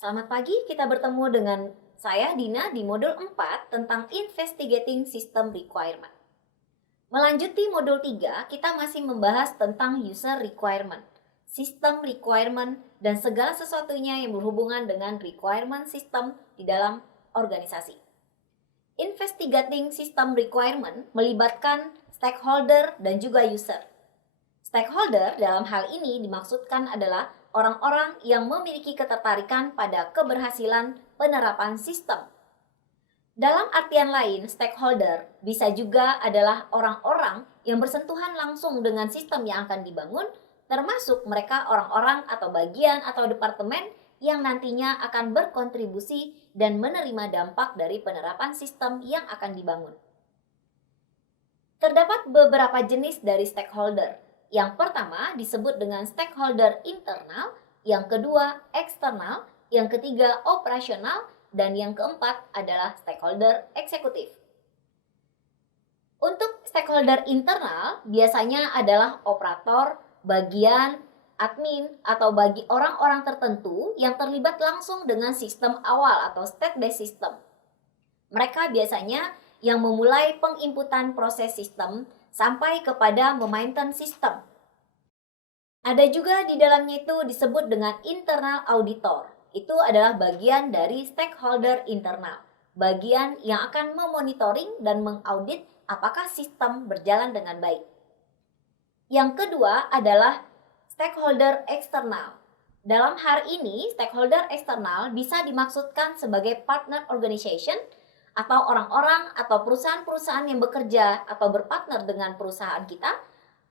Selamat pagi, kita bertemu dengan saya Dina di modul 4 tentang Investigating System Requirement. Melanjuti modul 3, kita masih membahas tentang User Requirement, System Requirement, dan segala sesuatunya yang berhubungan dengan requirement system di dalam organisasi. Investigating System Requirement melibatkan stakeholder dan juga user. Stakeholder dalam hal ini dimaksudkan adalah orang-orang yang memiliki ketertarikan pada keberhasilan penerapan sistem. Dalam artian lain, stakeholder bisa juga adalah orang-orang yang bersentuhan langsung dengan sistem yang akan dibangun, termasuk mereka orang-orang atau bagian atau departemen yang nantinya akan berkontribusi dan menerima dampak dari penerapan sistem yang akan dibangun. Terdapat beberapa jenis dari stakeholder. Yang pertama disebut dengan stakeholder internal, yang kedua eksternal, yang ketiga operasional, dan yang keempat adalah stakeholder eksekutif. Untuk stakeholder internal biasanya adalah operator, bagian, admin, atau bagi orang-orang tertentu yang terlibat langsung dengan sistem awal atau state-based system. Mereka biasanya yang memulai penginputan proses sistem sampai kepada memaintain sistem. Ada juga di dalamnya itu disebut dengan internal auditor. Itu adalah bagian dari stakeholder internal. Bagian yang akan memonitoring dan mengaudit apakah sistem berjalan dengan baik. Yang kedua adalah stakeholder eksternal. Dalam hal ini, stakeholder eksternal bisa dimaksudkan sebagai partner organization atau orang-orang atau perusahaan-perusahaan yang bekerja atau berpartner dengan perusahaan kita.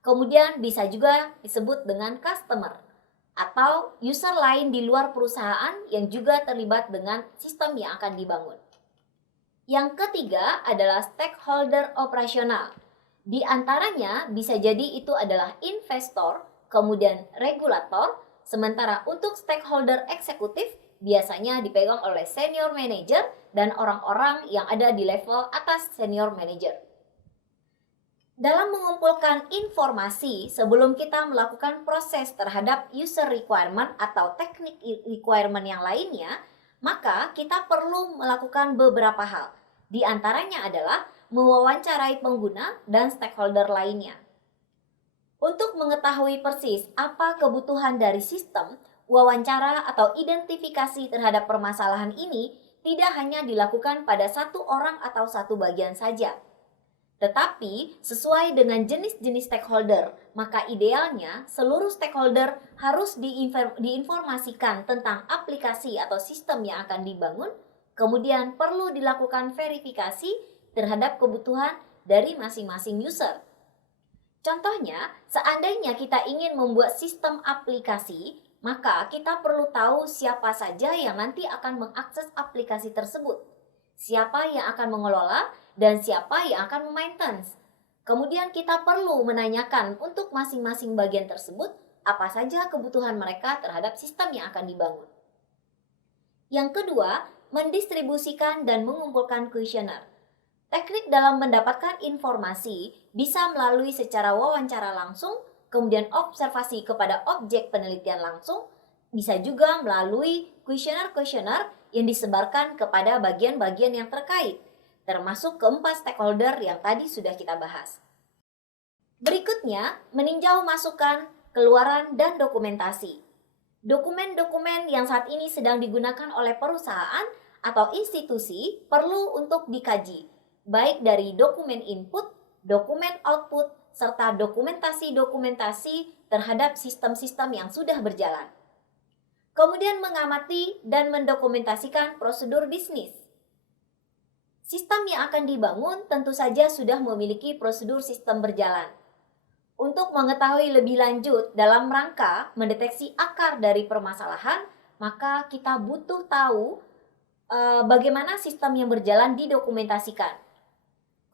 Kemudian bisa juga disebut dengan customer atau user lain di luar perusahaan yang juga terlibat dengan sistem yang akan dibangun. Yang ketiga adalah stakeholder operasional. Di antaranya bisa jadi itu adalah investor, kemudian regulator, sementara untuk stakeholder eksekutif biasanya dipegang oleh senior manager dan orang-orang yang ada di level atas senior manager. Dalam mengumpulkan informasi sebelum kita melakukan proses terhadap user requirement atau teknik requirement yang lainnya, maka kita perlu melakukan beberapa hal. Di antaranya adalah mewawancarai pengguna dan stakeholder lainnya. Untuk mengetahui persis apa kebutuhan dari sistem, wawancara atau identifikasi terhadap permasalahan ini tidak hanya dilakukan pada satu orang atau satu bagian saja. Tetapi sesuai dengan jenis-jenis stakeholder, maka idealnya seluruh stakeholder harus diinformasikan tentang aplikasi atau sistem yang akan dibangun, kemudian perlu dilakukan verifikasi terhadap kebutuhan dari masing-masing user. Contohnya, seandainya kita ingin membuat sistem aplikasi, maka kita perlu tahu siapa saja yang nanti akan mengakses aplikasi tersebut, siapa yang akan mengelola, dan siapa yang akan memaintenance. Kemudian kita perlu menanyakan untuk masing-masing bagian tersebut apa saja kebutuhan mereka terhadap sistem yang akan dibangun. Yang kedua, mendistribusikan dan mengumpulkan kuesioner. Teknik dalam mendapatkan informasi bisa melalui secara wawancara langsung, kemudian observasi kepada objek penelitian langsung, bisa juga melalui kuesioner-kuesioner yang disebarkan kepada bagian-bagian yang terkait, termasuk keempat stakeholder yang tadi sudah kita bahas. Berikutnya, meninjau masukan, keluaran, dan dokumentasi. Dokumen-dokumen yang saat ini sedang digunakan oleh perusahaan atau institusi perlu untuk dikaji, baik dari dokumen input, dokumen output, serta dokumentasi-dokumentasi terhadap sistem-sistem yang sudah berjalan. Kemudian mengamati dan mendokumentasikan prosedur bisnis. Sistem yang akan dibangun tentu saja sudah memiliki prosedur sistem berjalan. Untuk mengetahui lebih lanjut dalam rangka mendeteksi akar dari permasalahan, maka kita butuh tahu bagaimana sistem yang berjalan didokumentasikan.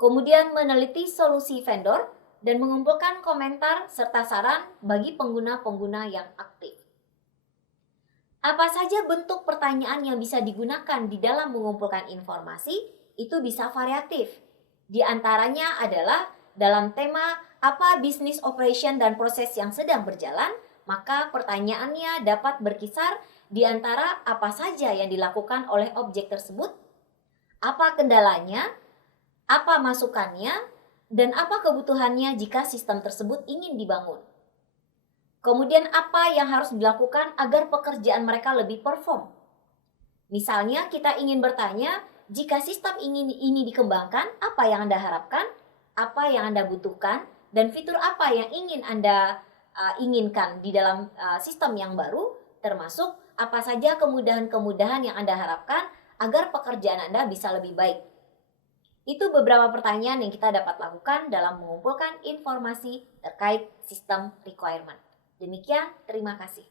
Kemudian meneliti solusi vendor dan mengumpulkan komentar serta saran bagi pengguna-pengguna yang aktif. Apa saja bentuk pertanyaan yang bisa digunakan di dalam mengumpulkan informasi? Itu bisa variatif. Di antaranya adalah dalam tema apa bisnis operation dan proses yang sedang berjalan, maka pertanyaannya dapat berkisar di antara apa saja yang dilakukan oleh objek tersebut, apa kendalanya, apa masukannya, dan apa kebutuhannya jika sistem tersebut ingin dibangun. Kemudian apa yang harus dilakukan agar pekerjaan mereka lebih perform. Misalnya kita ingin bertanya, jika sistem ini dikembangkan, apa yang Anda harapkan, apa yang Anda butuhkan, dan fitur apa yang ingin Anda inginkan di dalam sistem yang baru, termasuk apa saja kemudahan-kemudahan yang Anda harapkan agar pekerjaan Anda bisa lebih baik. Itu beberapa pertanyaan yang kita dapat lakukan dalam mengumpulkan informasi terkait sistem requirement. Demikian, terima kasih.